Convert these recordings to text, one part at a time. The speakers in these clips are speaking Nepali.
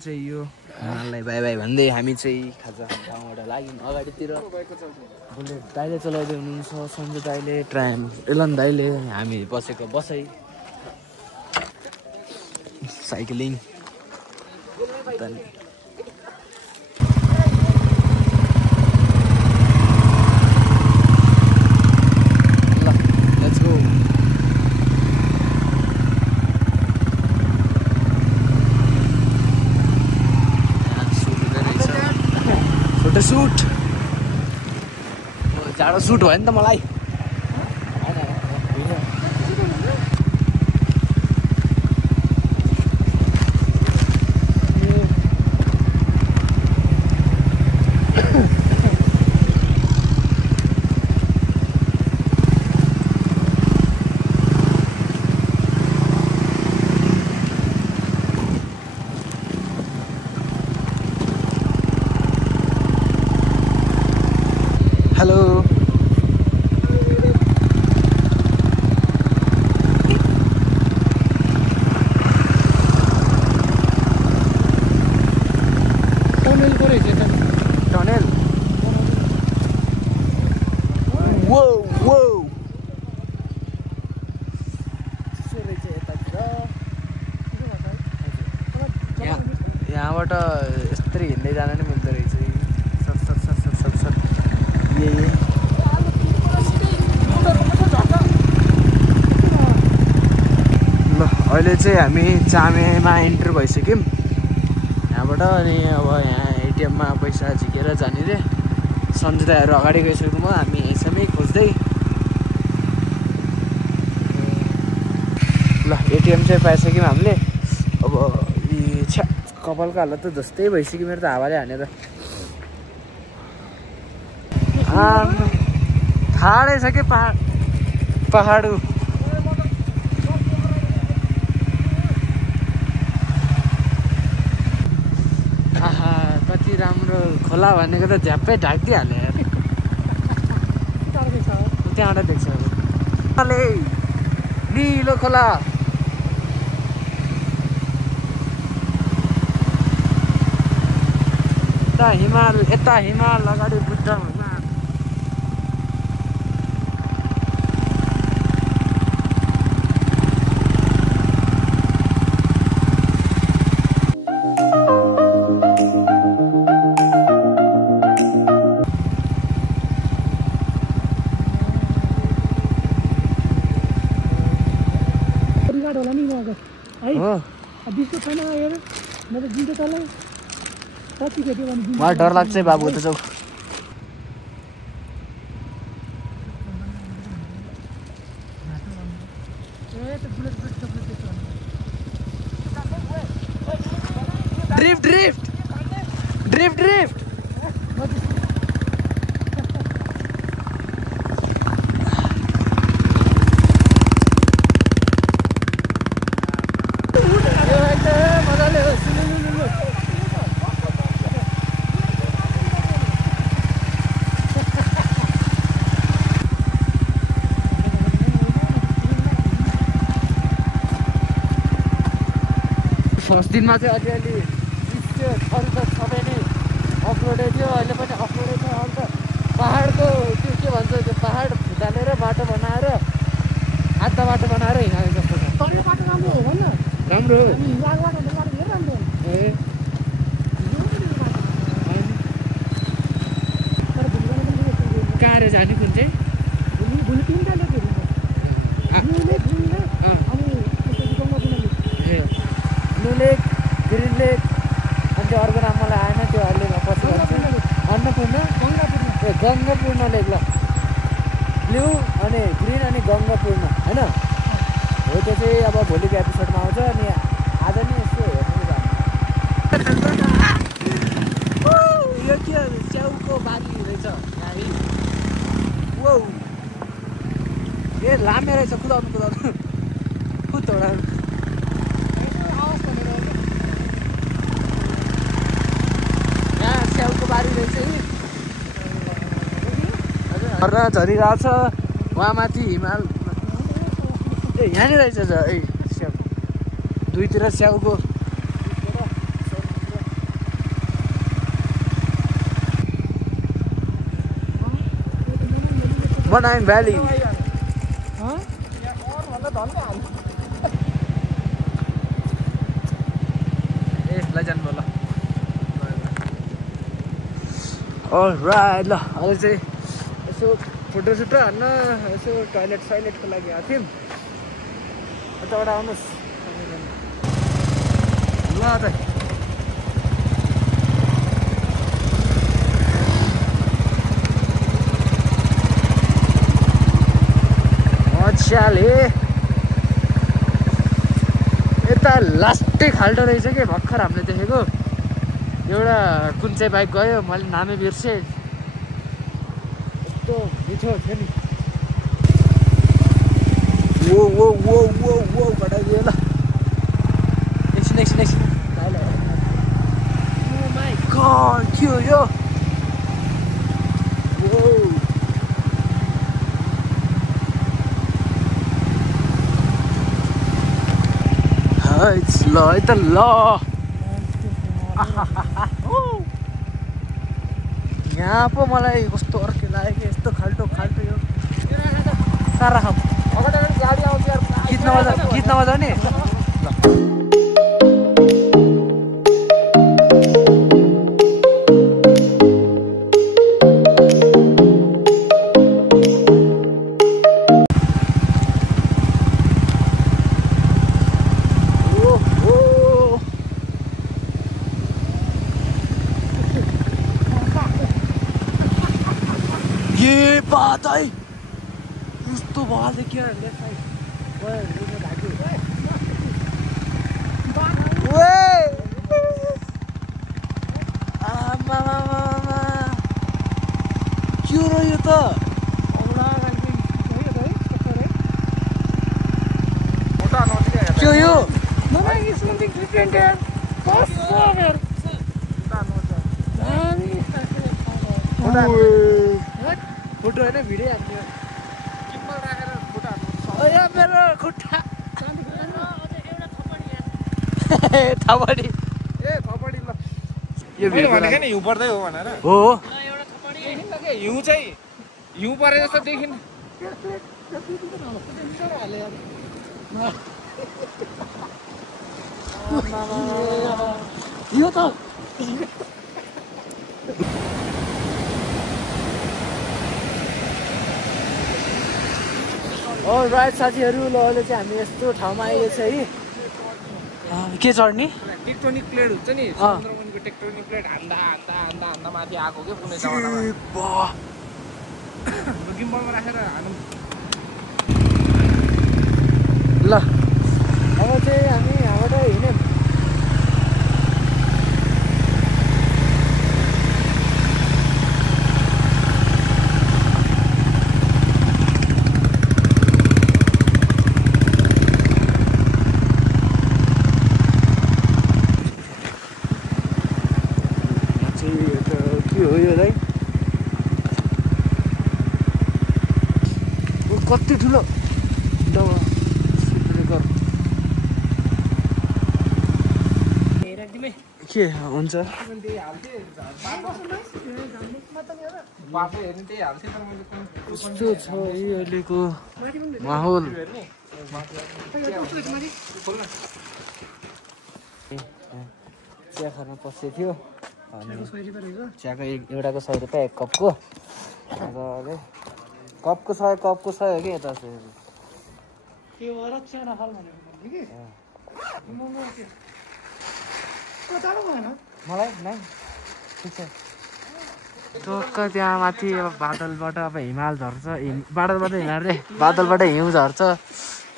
चाहिँ यो हिमाललाई बाई बाई भन्दै हामी चाहिँ खाजा खाने ठाउँबाट लाग्यौँ अगाडितिर। बुलेट दाइले चलाउँदै हुनुहुन्छ, सन्जु दाइले, ट्राम एलन दाइले, हामी बसेको बसाइ साइक्लिङ। सुट जाडो सुट भयो नि त मलाई। हेलो टनल को रहेछ टनल वो वो यहाँबाट यस्तै हिँड्दै जान नि मिल्दो रहेछ। ल अहिले चाहिँ हामी चामेमा इन्टर भइसक्यौँ यहाँबाट। अनि अब यहाँ एटिएममा पैसा झिकेर जाने रे। सन्जु दाइहरू अगाडि गइसक्नु भयो, हामी यसैमै खोज्दै। ल एटिएम चाहिँ पाइसक्यौँ हामीले। अब छ्या कपालको हालत त जस्तै भइसक्यो मेरो त हावाले हानेर। ठाडै छ कि पहाडु। आहा कति राम्रो खोला भनेको त झ्याप्पै ढाकिदिइहाल्यो यार। त्यहाँबाट देख्छ निलो खोला। यता हिमाल अगाडि बुद्ध मलाई डर लाग्छ बाबु त जाऊ। Drift drift drift drift first दिनमा चाहिँ अलिअलि अहिले त सबै नै अफरोडै थियो, अहिले पनि अफरोडै छ। अन्त पहाडको त्यो के भन्छ त्यो पहाड फुटालेर बाटो बनाएर आधा बाटो बनाएर हिँडेको जस्तो छ। राम्रो हो ए कहाँ रे जाने कुन चाहिँ ब्लू लेक ग्रिन लेक अनि त्यो अर्को नाम मलाई आएन त्यो अहिले पछि अन्नपूर्ण गङ्गापूर्ण लेक। ल ब्लू अनि ग्रिन अनि गङ्गापूर्ण होइन हो। त्यो चाहिँ अब भोलिको एपिसोडमा आउँछ। अनि आज नि यस्तो हेर्नु यो के च्याउको बारी रहेछ वो ए लामे रहेछ। कुदाउनु कुदाउनु च्याउको बारी रहेछ र झरिरहेको छ वहाँ माथि हिमाल। ए यहाँनिर रहेछ स्याउ दुईतिर स्याउको मनाङ भ्याली यसलाई जानु ल अलराइट ल अब चाहिँ यसो फोटोसुट हान्न यसो टोइलेट सइलेटको लागि आएको थियौँ यताबाट आउनुहोस् ल त मजाले यता लास्टै खाल्टो रहेछ कि भर्खर हामीले देखेको एउटा कुन चाहिँ बाइक गयो मैले नामै बिर्सेँ यस्तो मिठो थियो नि वो वो वो वो वो घटाइदियो ल एकछिन ओ माई गॉड के हो यो ल है त ल यहाँ पो मलाई कस्तो अर्कै लाग्यो कि यस्तो खाल्टो यो कहाँ राखौँ गीत नबजाउने बात है यस्तो भयो क्या के रह्यो त के यो फोटो होइन भिडियो हान्थ्यो मेरो खुट्टा थपडी ल यो भनेको नि हिउँ पर्दै हो भनेर हो हिउँ चाहिँ हिउँ परे जस्तो देखिन यो त राइट साथीहरू ल अहिले चाहिँ हामी यस्तो ठाउँमा आइएको छ है के चढ्ने टेक्टोनिक प्लेट हुन्छ नि समुद्रमुनिको टेक्टोनिक प्लेट हान्दा माथि आएको के कुनै जग्गामा गिम्बलमा राखेर हानौँ ल अब चाहिँ हामी यहाँबाट हिँड्यौँ कति ठुलो के हुन्छ कस्तो छ अहिलेको माहौल चिया खान पसेको थियो चियाको एउटाको 100 रुपियाँ एक कपको कपको 100 हो कि यता मलाई नै ठिक छ टक्क त्यहाँ माथि अब बादलबाट अब हिमाल झर्छ बादलबाट हिमाल रे बादलबाट हिउँ झर्छ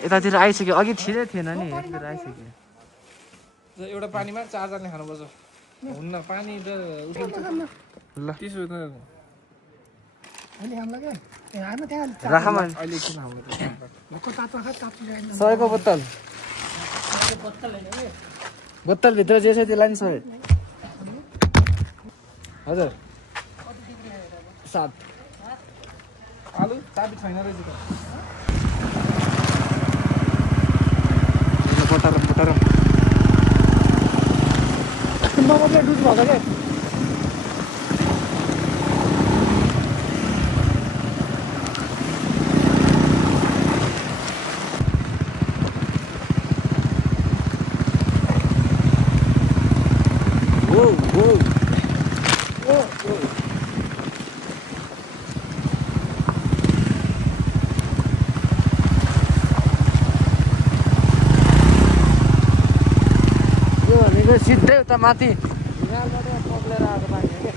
यतातिर आइसक्यो अघि थिएन नि यतातिर आइसक्यो एउटा पानीमा 4 जनाले खानुपर्छ हुन्न पानी त ल त्यसो त सयको बोतल भित्र जे छ त्यसलाई नि 100 हजुर 7 आलु चाबी छैन रहेछ त पटारम नमले दुध भएको के यता माथि हिमालबाट पग्लेर आएको पानी हो क्या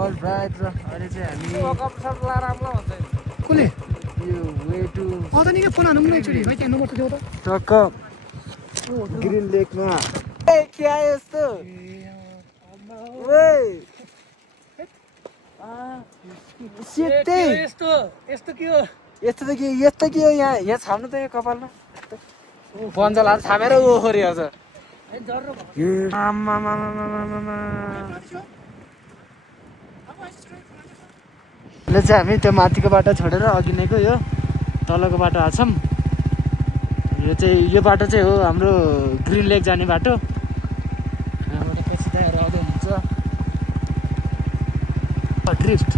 अल राइट र अहिले चाहिँ हामी कसले यो वे टु त निकै फोन हानौँ न एकचोटि भाइ त्यहाँ नम्बर त देऊ त टक्क ग्रिन लेकमा ए के आयो यस्तो यस्तो के हो यस्तो त के हो यहाँ छाम्नु त यो कपालमा पन्जलाहरू छामेर ओखरी आउँछ अहिले चाहिँ हामी त्यो माथिको बाटो छोडेर अघि नैको यो तलको बाटो आछौँ यो बाटो चाहिँ हो हाम्रो ग्रिन लेक जाने बाटो यहाँबाट पछि त्यहाँ रहँदो हुन्छ ड्रिफ्ट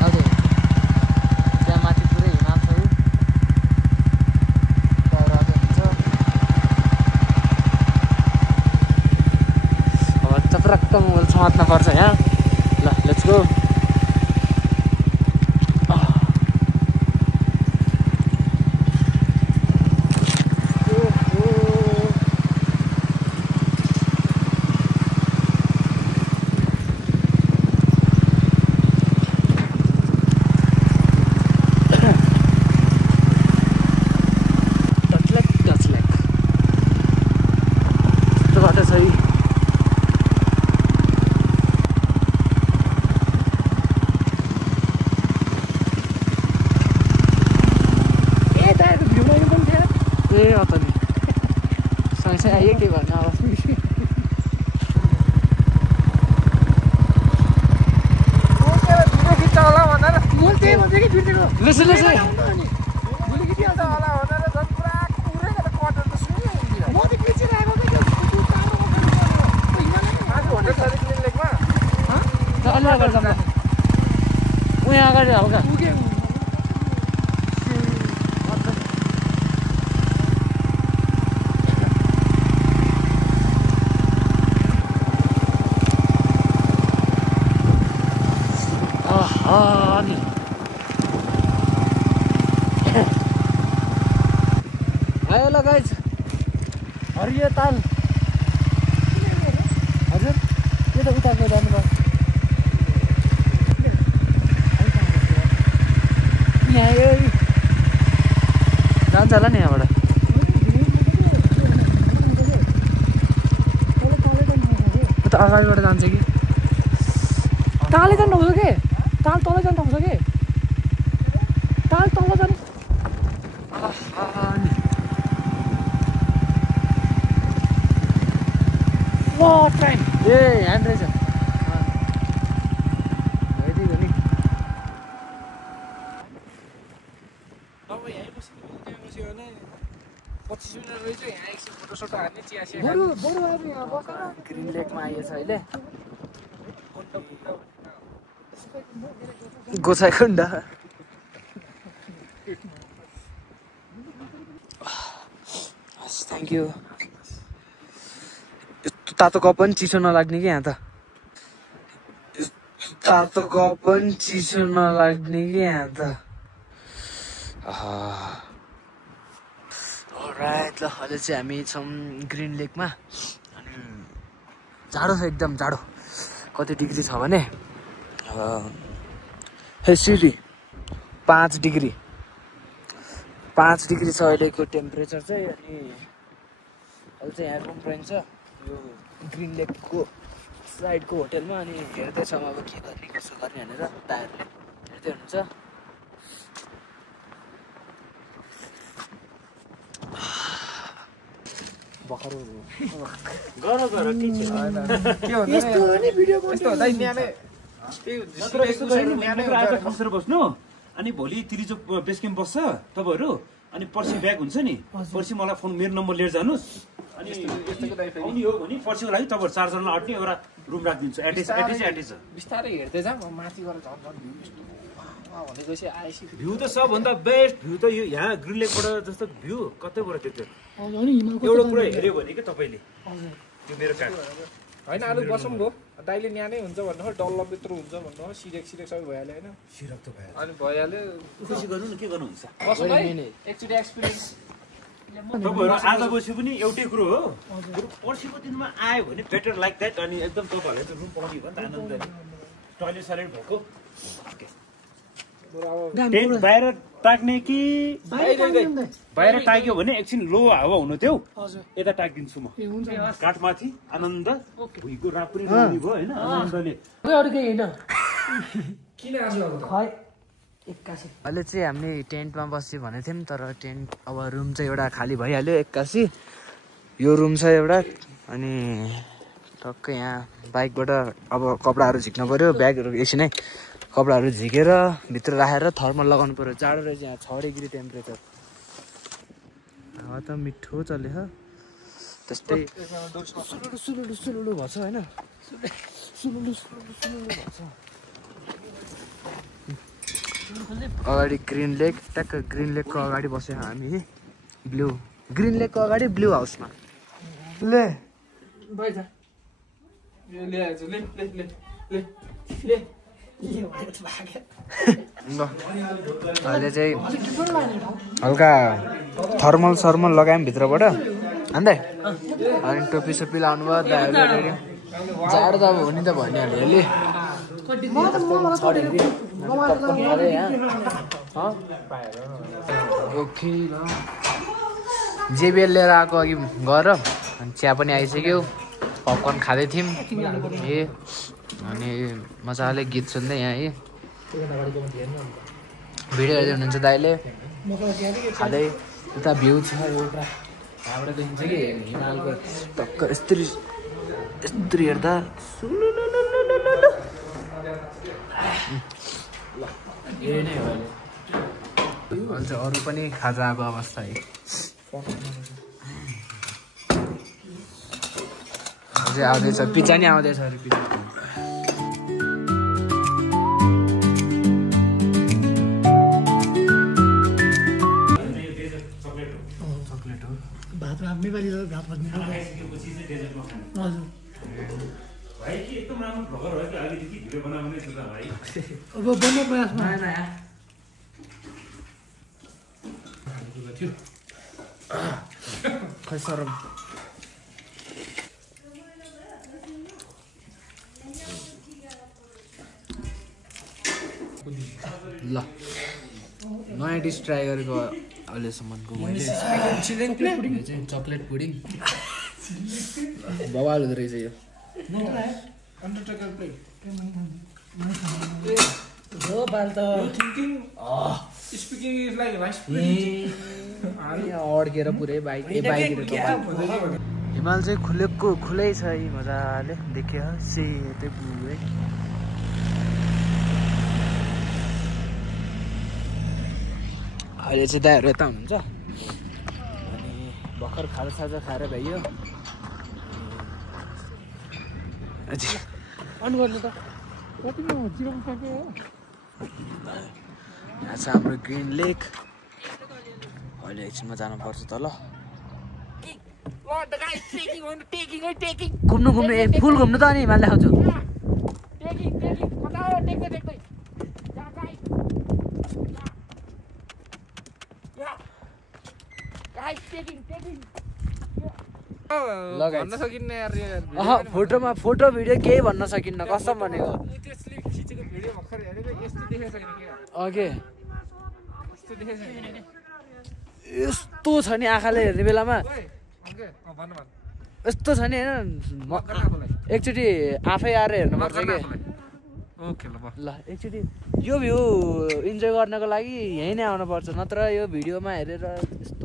हजुर त्यहाँ माथि पुरै हिमाल छ त्यहाँ रहँदो हुन्छ अब चक्रक्क मोबाइल समात्न पर्छ यहाँ ल लेट्स गो उहाँ अगाडि हल्का आयो ल गाइस हरियो ताल हजुर के त उताको जानुभयो जान्छ होला नि यहाँबाट उता अगाडिबाट जान्छ कि तालै जानु हुन्छ के ताल तलै जानु हुन्छ के ताल तल जानु टाइम ए ह्यान्ड रहेछ भइदियो नि अब यहीँ बस्यो भने 25 मिनट रहेछ यहाँ एकछिन फोटोसोटो हान्ने चिया चिया बरु अब यहाँ बसेर ग्रिन लेकमा आइएछ अहिले गोसाइकुण्ड थ्याङ्क यू यस्तो तातो कप पनि चिसो नलाग्ने कि यहाँ त तातो कप पनि चिसो नलाग्ने कि यहाँ त राइट ल अहिले चाहिँ हामी छौँ ग्रिन लेकमा अनि जाडो छ एकदम जाडो कति डिग्री छ भने सिटी 5 डिग्री छ अहिलेको टेम्परेचर चाहिँ अनि अहिले चाहिँ यहाँ रुम रहेछ यो ग्रिन लेकको साइडको होटेलमा अनि हेर्दैछौँ अब के गर्ने कसो गर्ने भनेर दाइहरूले हेर्दै हुनुहुन्छ बस्नु अनि भोलि तिरिजो बेस क्याम्प बस्छ तपाईँहरू अनि पर्सि ब्याग हुन्छ नि पर्सि मलाई फोन मेरो नम्बर लिएर जानुहोस् अनि आउने हो भने पर्सिको लागि तपाईँहरू 4 जनालाई अट्ने एउटा रुम राखिदिन्छु एटेच बिस्तारै हेर्दै जाम माथि गएर भ्यू त सबभन्दा बेस्ट भ्यू त यो यहाँ ग्रिन लेकबाट जस्तो भ्यू कतैबाट त्यो हजुर अनि हिमालको एउटा कुरा हेऱ्यो भने के तपाईँले हजुर त्यो मेरो काम होइन आलु बसौँ गो दाइले न्यानै हुन्छ भन्नु डल्लो त्यत्रो हुन्छ भन्नु सिरेक सबै भइहाल्यो होइन सिरक त भयो अनि भइहाल्यो खुसी गर्नु न के गर्नुहुन्छ बसौँ है एकचोटि एक्सपिरियन्स तपाईँहरू आज बस्यो पनि एउटै कुरो हो पर्सिको दिनमा आयो भने बेटर लाइक द्याट अनि एकदम तपाईँहरूले त रुम पाउने भयो नि त आनन्दले टोइलेट साइलेट भएको टेन्ट बाहिर टाक्ने कि बाहिर टाक्यो भने एकछिन लो हावा हुनु थियो हजुर यता टाकिदिन्छु म ए हुन्छ काठमाथि आनन्द भुइँको रात पनि रहने भयो होइन आनन्दले अरू केही होइन किन आज अब खै 81 अहिले चाहिँ हामी टेन्टमा बस्यो भनेको थियौँ तर टेन्ट अब रुम चाहिँ एउटा खाली भइहाल्यो 81 यो रुम छ एउटा अनि टक्कै यहाँ बाइकबाट अब कपडाहरू झिक्नु पऱ्यो ब्यागहरू एकछिनै कपडाहरू झिकेर भित्र राखेर थर्मल लगाउनु पऱ्यो जाडो रहेछ यहाँ 6 डिग्री टेम्परेचर हावा त मिठो चलेछ त्यस्तै सुलुलु सुलुलु भन्छ होइन सुलुलु सुलुलु सुलुलु भन्छ अगाडि ग्रिन लेक ट्याक्क ग्रिन लेकको अगाडि बस्यो हामी ब्लू ग्रिन लेकको अगाडि ब्लू हाउसमा ले बाइ जा यो ल्याएछ ले ले ले ले ले अहिले चाहिँ हल्का थर्मल सर्मल लगायौँ भित्रबाट अन्त अनि टोपी सोपी लाउनु भयो दाइहरू जाडो त अब हुने त भनिहाल्यो अहिले ओके ल जेबिएल लिएर आएको अघि गएर अनि चिया पनि आइसक्यो पपकर्न खाँदै थियौँ ए अनि मजाले गीत सुन्दै यहाँ है भिडियो हेर्दै हुनुहुन्छ दाइले खाँदै उता भ्यू छ एउटा यहाँबाट देखिन्छ कि हिमालको टक्क यस्तरी हेर्दा यही नै हो अहिले अरू पनि खाजाको अवस्था है अझै आउँदैछ पिज्जा नि आउँदैछ अरे पिज्जा भात नेपाली भात भन्ने हजुर भाइ के एकदम राम्रो भ्लगर हो कि अलिकति भिडियो बनाउने छ त भाइ अब बन्ने प्रयासमा खै सरम ल नयाँ डिस ट्राई गरेको अहिलेसम्मको मैले चाहिँ चक्लेट पुडिङ बवाल हुँदो रहेछ यो अन्डरटेकर प्लेट हो बाल त स्पिकिङ इज लाइक राइस अड्केर पुरै बाइक हिमाल चाहिँ खुलै छ है मजाले देख्यो सेतै पुरै अहिले चाहिँ दाइहरू यता हुनुहुन्छ अनि भर्खर खाजा खाएर भइयो अन गर्नु त कतिमा जिरोमा पाके हो यहाँ छ हाम्रो ग्रिन लेक अहिले एकछिनमा जानुपर्छ त ल घुम्नु ए फुल घुम्नु त अनि हिमाल देखाउँछु भन्न सकिन्न यार फोटो भिडियो केही भन्न सकिन्न कसम भनेको त्यो स्लिप खिचेको भिडियो भर्खर हेरेको यस्तो देखेको छैन के ओके यस्तो देखेको छैन यस्तो छ नि आँखाले हेर्ने बेलामा ओके भन्नु भन्नु यस्तो छ नि होइन एकचोटि आफै आएर हेर्नुपर्छ कि ओके ल एकचोटि यो भ्यू इन्जोय गर्नको लागि यहीँ नै आउनुपर्छ नत्र यो भिडियोमा हेरेर यस्तो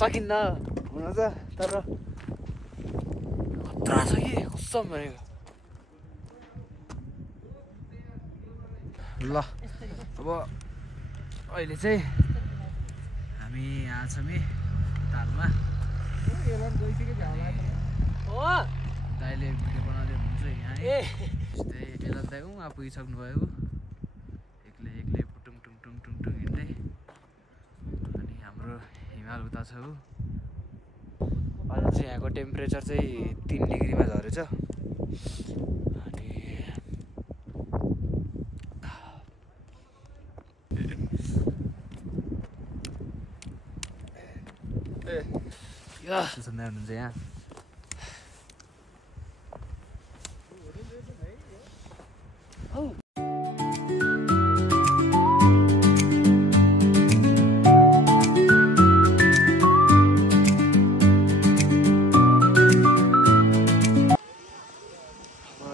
सकिन्न हुन त तर खतरा छ कि कसम भनेको ल अब अहिले चाहिँ हामी यहाँ छौँ है तालमा दाइले भिडियो बनाउँदै हुनुहुन्छ यहाँ यस्तै बेला दाइ उहाँ पुगिसक्नुभयो एक्लै टुङ टुङ टुङ टुङ टुङ हिँड्दै अनि हाम्रो हिमाल उता छ हो अहिले चाहिँ यहाँको टेम्परेचर चाहिँ 3 डिग्रीमा झरेछ। अनि सुन्दै हुनुहुन्छ यहाँ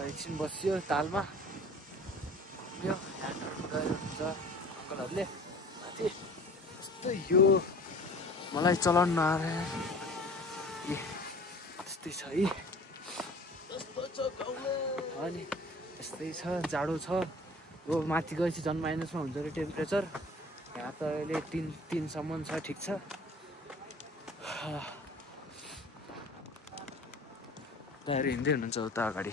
एकछिन बसियो तालमा यो ह्यान्डहरू हुन्छ अङ्कलहरूले माथि यस्तो यो मलाई चलाउन नआएर त्यस्तै छ है अनि यस्तै छ जाडो छ यो माथि गएपछि झन् माइनसमा हुन्छ अरे टेम्परेचर यहाँ त अहिले 3 सम्म छ ठिक छ दाइहरू हिँड्दै हुनुहुन्छ उता अगाडि